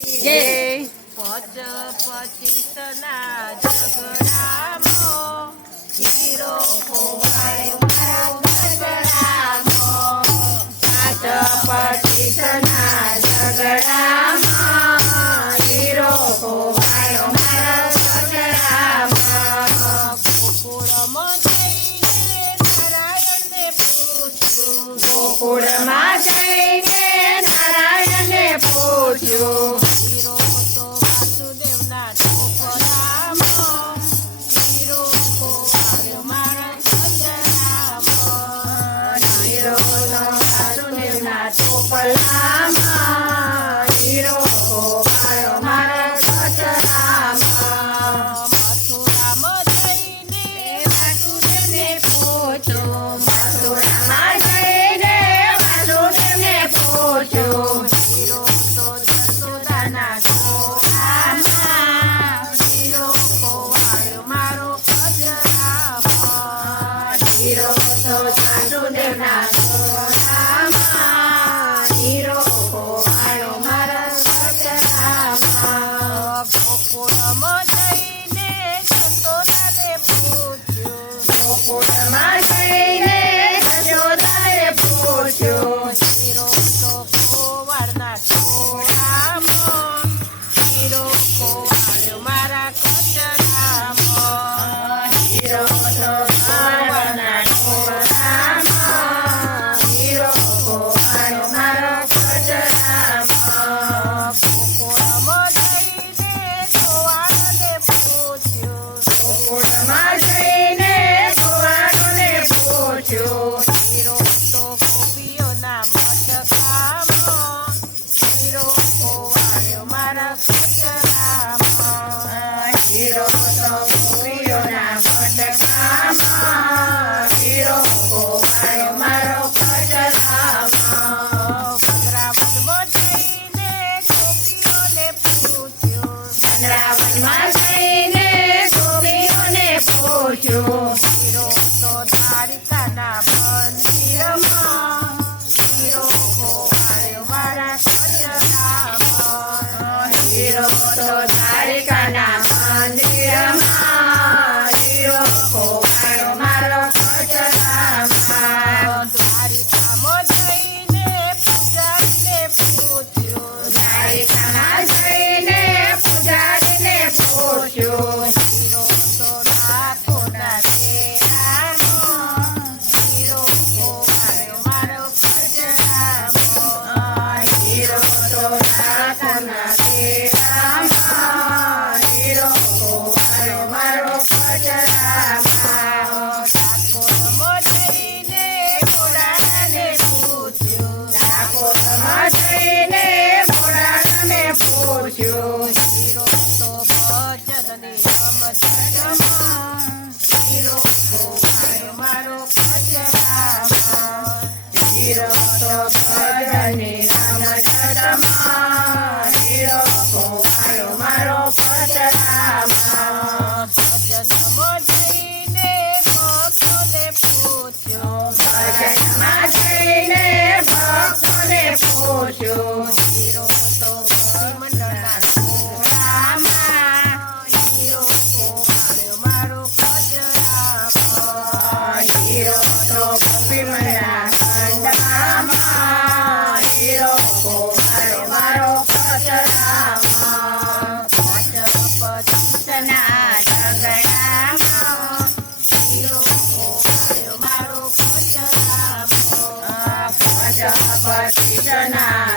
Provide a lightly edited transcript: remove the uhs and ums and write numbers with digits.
જય પચીસના ઝઘડામાં હીરો ખોવાયો મારો ગજરામાં. પચીસના ઝઘડામાં હીરો ખોવાયો મારો ગજરામાં. ગોકુળમાં જઈને નારાયણને પૂછ્યું. ગોકુળમાં જઈને નારાયણને પૂછ્યું. હીરો તો વાસુદેવના ટોપલામાં. હીરો ખોવાયો મારા ગજરામાં. હીરોનો વાસુદેવના ટોપલામાં હીરો ખોવાયો મારા ગજરામાં. મથુરામાં જઈને વાસુદેવને પૂછ્યું. મથુરામાં જઈને વાસુદેવને પૂછ્યું. હીરો તો જશોદાના ટોપલામાં. હીરો ખોવાયો મારો ગજરામાં. હીરો તો વાસુદેવના ટોપલામાં હીરો ખોવાયો મારા ગજરામાં. ગોકુળમાં જઈને જશોદાને પૂછ્યું. ગોકુળમાં જઈને યશોદાને પૂછ્યું. હીરો તો ગોવાળના ટોળામાં. હીરો ખોવાયો મારા ગજરામાં. હીરો તો ગોવાળના ટોળામાં હીરો ખોવાયો મારા ગજરામાં. ગોકુળમાં જઈને ગોવાળને પૂછ્યું. ગોકુળમાં જઈને ગોવાળોને પૂછ્યું. હીરો તો ગોપીઓના મટકામાં. હીરો ખોવાયો મારા ગજરામાં. હીરો તો ગોપીઓના મટકામાં હીરો ખોવાયો મારો ગજરામાં. વૃંદાવનમાં જઈને ગોપીઓને પૂછ્યું. વૃંદાવનમાં જઈને ગોપીઓને પૂછ્યું. હીરો તો દ્વારિકાના મંદિરમાં. હીરો ખોવાયો મારા ગજરામાં. હીરો તો દ્વારિકાના મંદિરમાં હીરો ખોવાયો મારો ગજરામાં. દ્વારિકામાં જઈને પૂજારીને પૂછ્યું. દ્વારિકામાં જઈને પૂજારીને પૂછ્યું. હીરો તો લાખોના ડેરામાં. હીરો ખોવાયો મારો ગજરામાં. હીરો તો લાખોના ડેરામાં હીરો ખોવાયો મારો ગજરામાં. ડાકોરમાં જઈને ઘોડાને પૂછ્યું. ડાકોરમાં જઈને ઘોડાને પૂછ્યું. હીરો તો ભજનની રમઝટમાં. હીરો ખોવાયો મારો ગજરામાં. હીરો તો ભજનની રમઝટમાં હીરો ખોવાયો મારો ગજરામાં. ભજનમાં જઈને ભક્તોને પૂછ્યું. ભજનમાં જઈને ભક્તોને પૂછ્યું. હીરો તો મંડળના ટોળામાં. હીરો ખોવાયો મારો ગજરામાં. હીરો તો ગોપીમણના કંડલામાં હીરો ખોવાયો મારો ગજરામાં. પચીસના ઝઘડામાં. હીરો ખોવાયો મારો ગજરામાં. પચીસના